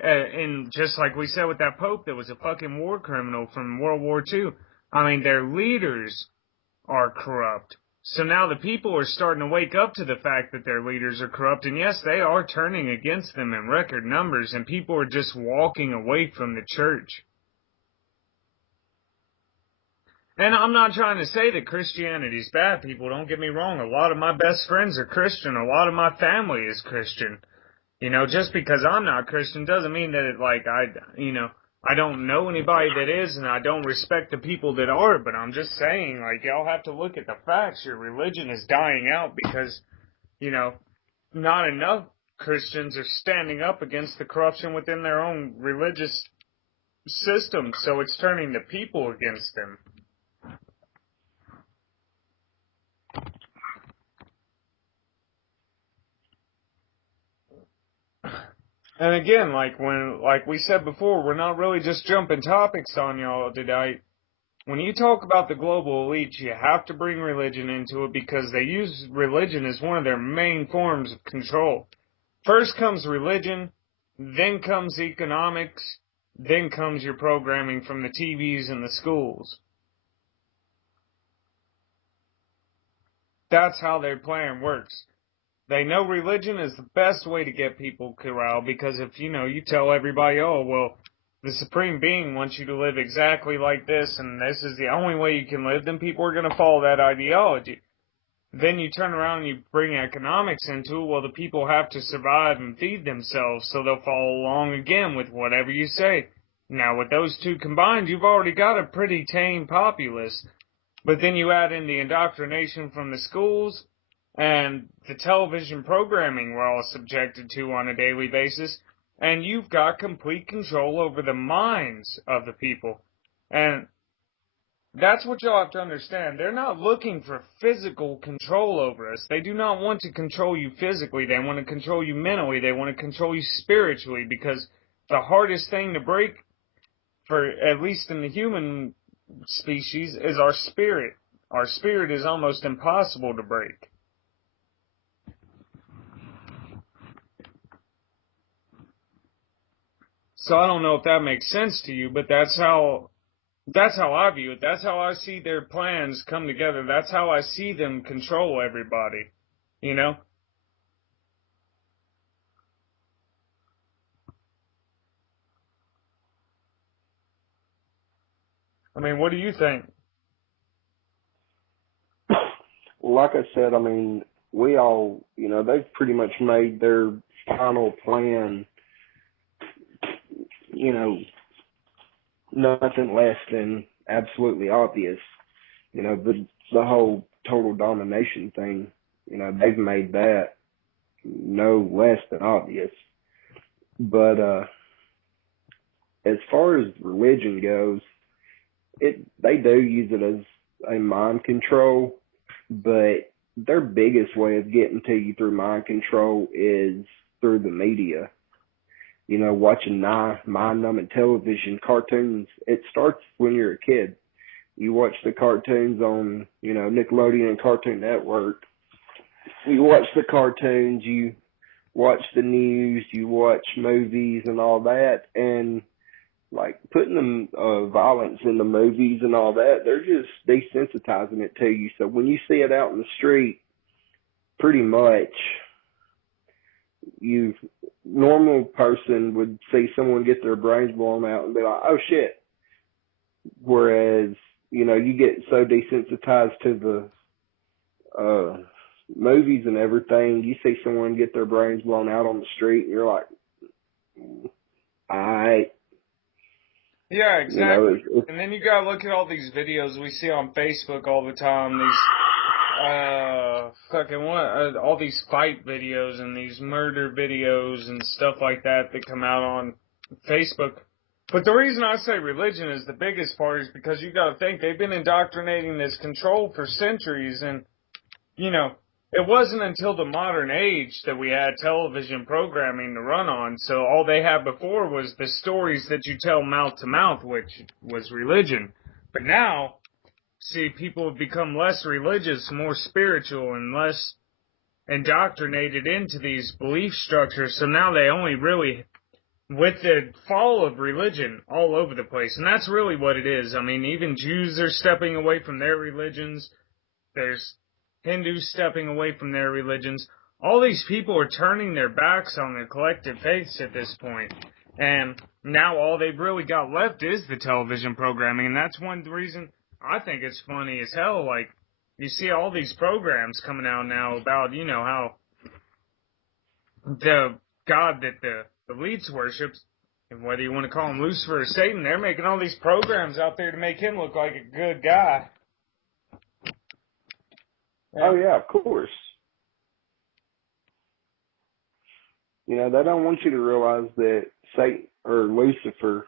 and just like we said with that Pope that was a fucking war criminal from World War II, I mean, their leaders are corrupt. So now the people are starting to wake up to the fact that their leaders are corrupt, and yes, they are turning against them in record numbers, and people are just walking away from the church. And I'm not trying to say that Christianity's bad, people, don't get me wrong. A lot of my best friends are Christian. A lot of my family is Christian. Just because I'm not Christian doesn't mean that I don't know anybody that is, and I don't respect the people that are, but I'm just saying, like, y'all have to look at the facts. Your religion is dying out because, not enough Christians are standing up against the corruption within their own religious system, so it's turning the people against them. And again, like we said before, we're not really just jumping topics on y'all today. When you talk about the global elites, you have to bring religion into it because they use religion as one of their main forms of control. First comes religion, then comes economics, then comes your programming from the TVs and the schools. That's how their plan works. They know religion is the best way to get people corralled because if, you tell everybody, oh, well, the Supreme Being wants you to live exactly like this and this is the only way you can live, then people are going to follow that ideology. Then you turn around and you bring economics into it, well, the people have to survive and feed themselves, so they'll follow along again with whatever you say. Now, with those two combined, you've already got a pretty tame populace. But then you add in the indoctrination from the schools, and the television programming we're all subjected to on a daily basis, and you've got complete control over the minds of the people. And that's what y'all have to understand. They're not looking for physical control over us. They do not want to control you physically. They want to control you mentally. They want to control you spiritually, because the hardest thing to break, for at least in the human species, is our spirit. Our spirit is almost impossible to break. So I don't know if that makes sense to you, but that's how I view it. That's how I see their plans come together. That's how I see them control everybody. I mean, what do you think? Well, like I said, I mean, we all, they've pretty much made their final plan, nothing less than absolutely obvious. The whole total domination thing, they've made that no less than obvious. But as far as religion goes, they do use it as a mind control, but their biggest way of getting to you through mind control is through the media. You know, watching mind-numbing television, cartoons. It starts when you're a kid. You watch the cartoons on, you know, Nickelodeon and Cartoon Network. You watch the cartoons, you watch the news, you watch movies and all that, and like putting the violence in the movies and all that, they're just desensitizing it to you. So when you see it out in the street, pretty much you normal person would see someone get their brains blown out and be like, oh shit. Whereas, you know, you get so desensitized to the movies and everything, you see someone get their brains blown out on the street and you're like, alright. Yeah, exactly. You know, and then you gotta look at all these videos we see on Facebook all the time, these all these fight videos and these murder videos and stuff like that come out on Facebook. But the reason I say religion is the biggest part is because you gotta think they've been indoctrinating this control for centuries, and, you know, it wasn't until the modern age that we had television programming to run on, so all they had before was the stories that you tell mouth to mouth, which was religion. But now, see, people have become less religious, more spiritual, and less indoctrinated into these belief structures, so now they only really, with the fall of religion all over the place, and that's really what it is. I mean, even Jews are stepping away from their religions. There's Hindus stepping away from their religions. All these people are turning their backs on their collective faiths at this point. And now all they've really got left is the television programming. And that's one reason I think it's funny as hell. Like, you see all these programs coming out now about, you know, how the God that the elites worships, and whether you want to call him Lucifer or Satan, they're making all these programs out there to make him look like a good guy. oh yeah, of course. You know, they don't want you to realize that Lucifer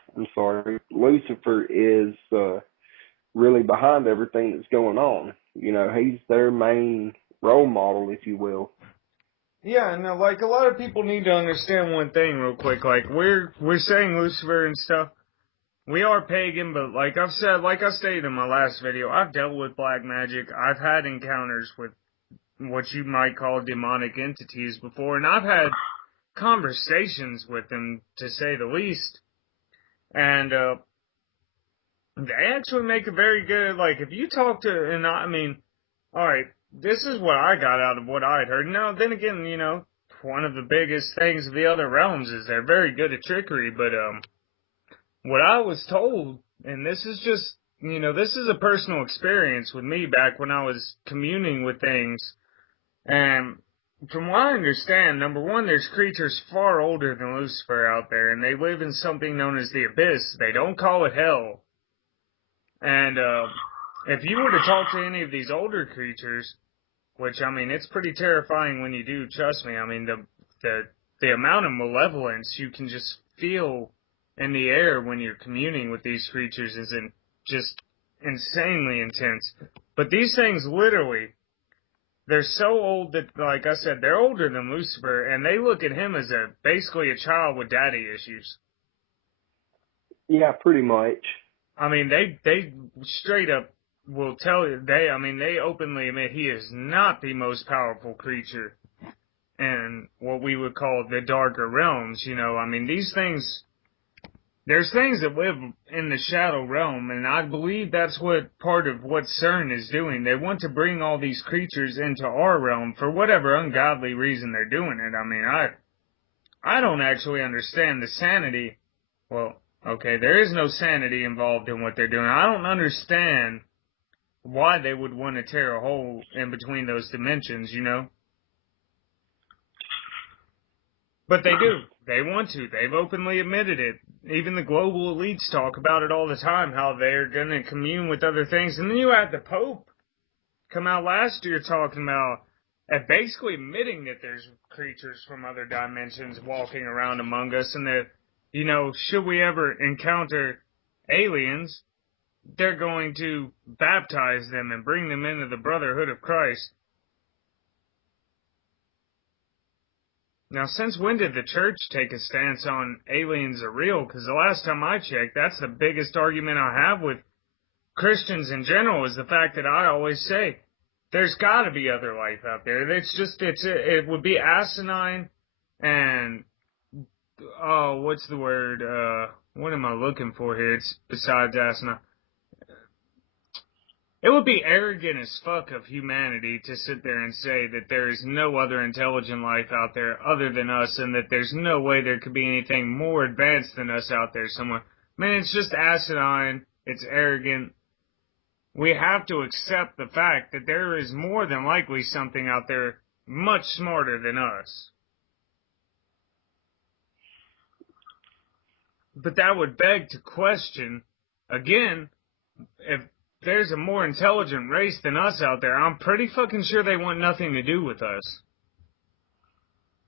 is really behind everything that's going on. You know, he's their main role model, if you will. Yeah, no, like, a lot of people need to understand one thing real quick. Like, we're saying Lucifer and stuff. We are pagan, but like I stated in my last video, I've dealt with black magic. I've had encounters with what you might call demonic entities before, and I've had conversations with them, to say the least. And they actually make a very good, like, if you talk to, and I mean, alright, this is what I got out of what I'd heard. Now, then again, you know, one of the biggest things of the other realms is they're very good at trickery, but what I was told, and this is just, you know, this is a personal experience with me back when I was communing with things, and from what I understand, number one, there's creatures far older than Lucifer out there, and they live in something known as the Abyss. They don't call it hell. And if you were to talk to any of these older creatures, which, I mean, it's pretty terrifying when you do, trust me. I mean, the amount of malevolence you can just feel in the air when you're communing with these creatures is just insanely intense. But these things literally, they're so old that, like I said, they're older than Lucifer, and they look at him as basically a child with daddy issues. Yeah, pretty much. I mean, they straight up will tell you, they openly admit he is not the most powerful creature in what we would call the darker realms, you know. I mean, these things, there's things that live in the shadow realm, and I believe that's what part of what CERN is doing. They want to bring all these creatures into our realm for whatever ungodly reason they're doing it. I mean, I don't actually understand the sanity. Well, okay, there is no sanity involved in what they're doing. I don't understand why they would want to tear a hole in between those dimensions, you know? But they do. They want to. They've openly admitted it. Even the global elites talk about it all the time, how they're going to commune with other things. And then you had the Pope come out last year talking about basically admitting that there's creatures from other dimensions walking around among us, and that, you know, should we ever encounter aliens, they're going to baptize them and bring them into the brotherhood of Christ. Now, since when did the church take a stance on aliens are real? Because the last time I checked, that's the biggest argument I have with Christians in general, is the fact that I always say, there's got to be other life out there. It would be asinine and, oh, what's the word? What am I looking for here? It's besides asinine. It would be arrogant as fuck of humanity to sit there and say that there is no other intelligent life out there other than us, and that there's no way there could be anything more advanced than us out there somewhere. Man, it's just asinine. It's arrogant. We have to accept the fact that there is more than likely something out there much smarter than us. But that would beg to question, again, if there's a more intelligent race than us out there, I'm pretty fucking sure they want nothing to do with us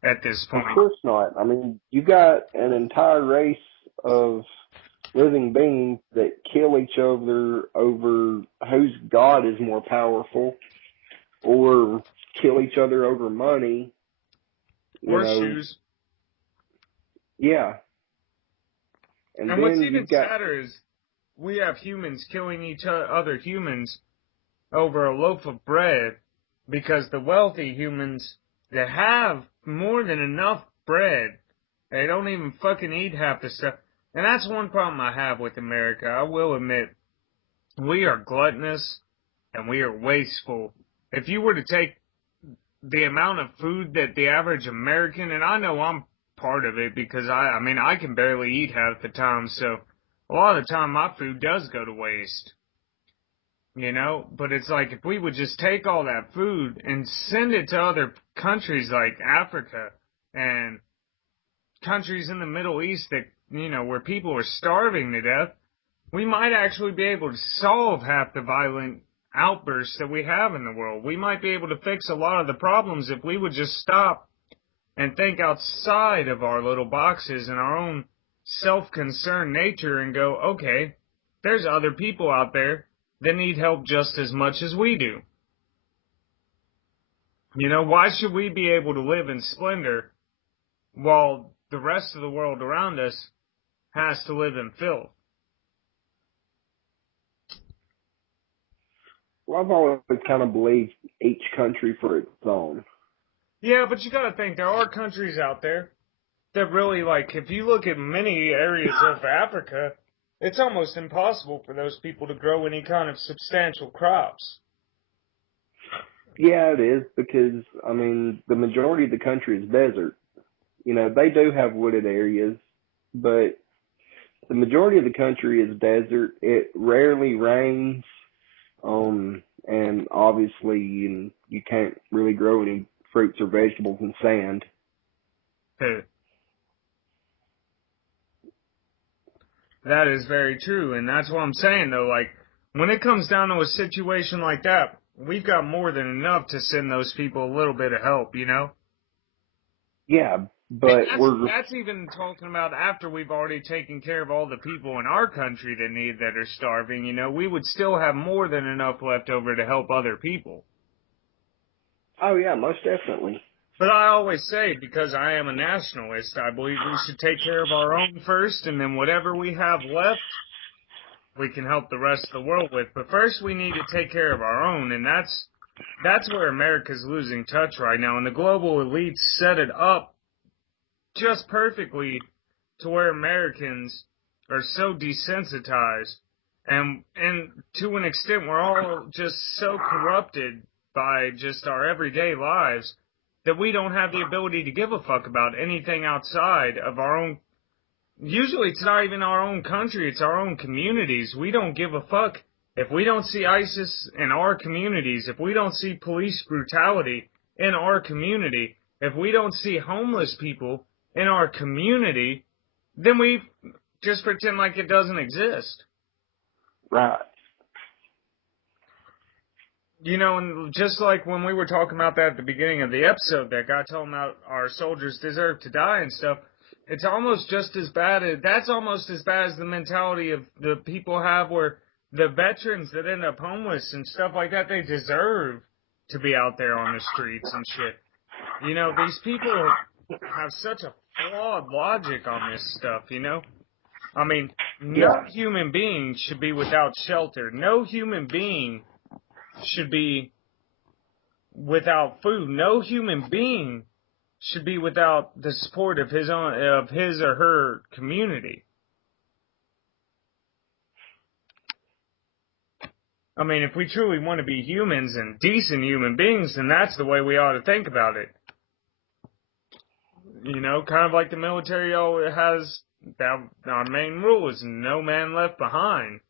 at this point. Of course not. I mean, you got an entire race of living beings that kill each other over whose god is more powerful, or kill each other over money. Or shoes. Yeah. And what's even sadder is we have humans killing each other humans over a loaf of bread, because the wealthy humans that have more than enough bread, they don't even fucking eat half the stuff. And that's one problem I have with America. I will admit, we are gluttonous and we are wasteful. If you were to take the amount of food that the average American, and I know I'm part of it because I mean, I can barely eat half the time, so a lot of the time my food does go to waste. You know, but it's like if we would just take all that food and send it to other countries like Africa and countries in the Middle East that, you know, where people are starving to death, we might actually be able to solve half the violent outbursts that we have in the world. We might be able to fix a lot of the problems if we would just stop and think outside of our little boxes and our own self-concerned nature and go, okay, there's other people out there that need help just as much as we do. You know, why should we be able to live in splendor while the rest of the world around us has to live in filth? Well, I've always kind of believed each country for its own. Yeah, but you gotta think, there are countries out there that really, like, if you look at many areas of Africa, it's almost impossible for those people to grow any kind of substantial crops. Yeah, it is, because, I mean, the majority of the country is desert. You know, they do have wooded areas, but the majority of the country is desert. It rarely rains, and obviously you can't really grow any fruits or vegetables in sand. That is very true, and that's what I'm saying, though. Like, when it comes down to a situation like that, we've got more than enough to send those people a little bit of help, you know? Yeah, but that's even talking about after we've already taken care of all the people in our country that are starving, you know? We would still have more than enough left over to help other people. Oh, yeah, most definitely. But I always say, because I am a nationalist, I believe we should take care of our own first, and then whatever we have left, we can help the rest of the world with. But first we need to take care of our own, and that's where America's losing touch right now. And the global elites set it up just perfectly to where Americans are so desensitized. And to an extent, we're all just so corrupted by just our everyday lives that we don't have the ability to give a fuck about anything outside of our own. Usually it's not even our own country, it's our own communities. We don't give a fuck if we don't see ISIS in our communities, if we don't see police brutality in our community, if we don't see homeless people in our community, then we just pretend like it doesn't exist. Right. You know, and just like when we were talking about that at the beginning of the episode, that guy talking about our soldiers deserve to die and stuff, it's almost just as bad that's almost as bad as the mentality of the people have where the veterans that end up homeless and stuff like that, they deserve to be out there on the streets and shit. You know, these people have such a flawed logic on this stuff, you know? I mean, no Yeah. human being should be without shelter. No human being should be without food. No human being should be without the support of his or her community. I mean, if we truly want to be humans and decent human beings, then that's the way we ought to think about it. You know, kind of like the military always has, that our main rule is no man left behind.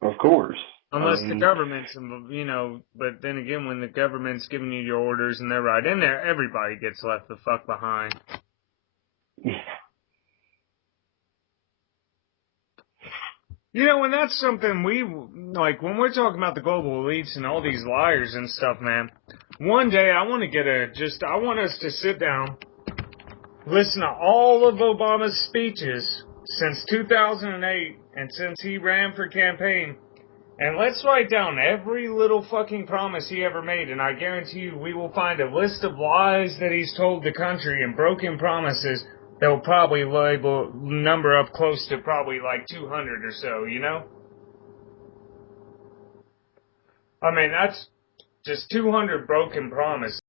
Of course. Unless the government's, you know, but then again, when the government's giving you your orders and they're right in there, everybody gets left the fuck behind. Yeah. You know, and that's something we, like, when we're talking about the global elites and all these liars and stuff, man, one day I want to I want us to sit down, listen to all of Obama's speeches since 2008 and since he ran for campaign, and let's write down every little fucking promise he ever made, and I guarantee you we will find a list of lies that he's told the country and broken promises that will probably number up close to probably like 200 or so, you know? I mean, that's just 200 broken promises.